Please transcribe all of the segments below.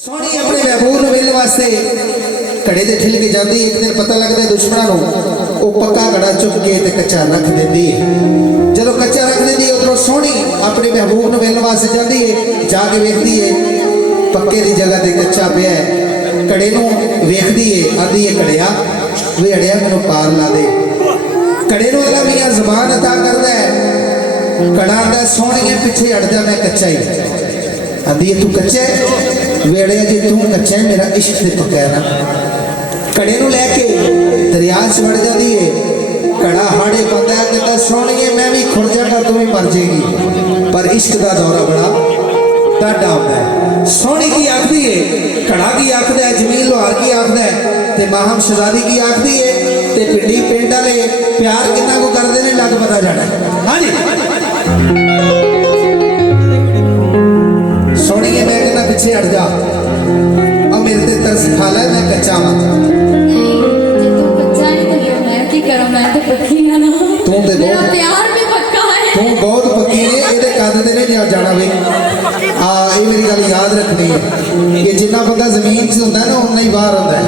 सोहनी अपने महबूब नूं मिलण वास्ते घड़े ते ठिल के जाती। एक दिन पता लगता है दुश्मनों नूं, वो पक्का घड़ा चुक के ते कच्चा रख देती है। जदों कच्चा रख देती है उधरों सोहनी अपने महबूब नूं मिलण वास्ते जाती है। जाके वेखदी है पक्के की जगह ते कच्चा पिया है। घड़े नूं वेखदी है, आंदी है घड़िया वे अड़िया मैनूं पार ला दे। घड़े नूं अल्लाह मियां ज़बान अता करदा है। घड़ा आंदा सोहणीए पिछे हट जा, मैं कच्चा ही। आंदी है तू कच्चा है, वेड़े जी तू कच्चा है, मेरा इश्क से पक्का है ना। घड़े नूं लैके दरिया च वड़ जाती है। घड़ा हाड़े पाता है, कहता सोहणीए मैं भी खुर जागा तू भी मर जाएगी। पर इश्क का दौरा बड़ा डाढा होता है। सोहनी की आखदी है, घड़ा की आखदा है, जमीन लोहार की आखदा है, ते माहम शहजादी की आखदी है, ते पिंडी पिंड वाले प्यार कितना को करते हैं लग पता जाना है। हाँ जी सोहणीए मैं कहना पिछे हट जा, अब मेरे ते तरस खा ले, मैं कच्चा वा। तू बहुत पक्की ने, ये कद ते नहीं जाना वे। ये मेरी गल याद रखनी है, ये जिन्ना बंदा जमीन च होंदा ना उन्ना ही बाहर होंदा है।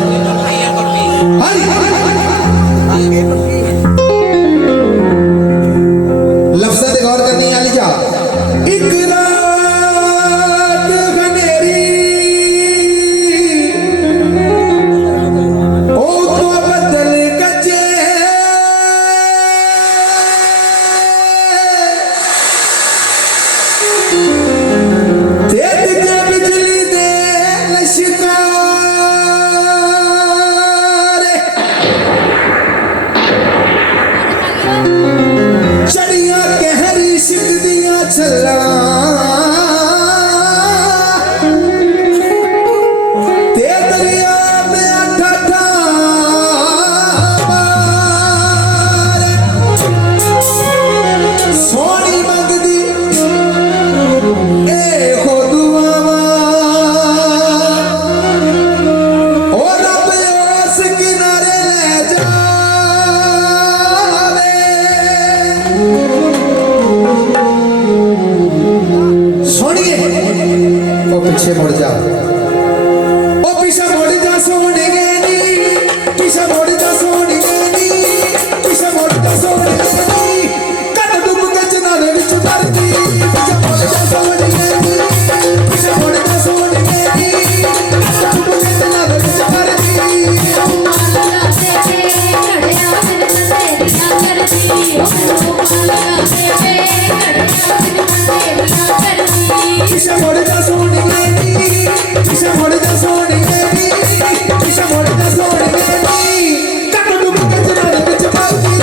लफ्ज़ां ते गौर करनी वाली जा। एक पीछे मुड़ जा, ओ पीछे मुड़ जा सोहणी नी, पीछे मुड़ जा सोहणी नी, पीछे मुड़ जा सोहणी नी, कद डुब के चिनारे विच मरदी। पीछे मुड़ जा सोहणी नी, पीछे मुड़ जा सोहणी नी, कद डुब के चिनारे विच मरदी। पीछे मुड़ जा सोहणी नी, पीछे मुड़ जा सोहणी नी, पीछे मुड़ जा सोहणी नी, कद डुब के चिनारे विच मरदी।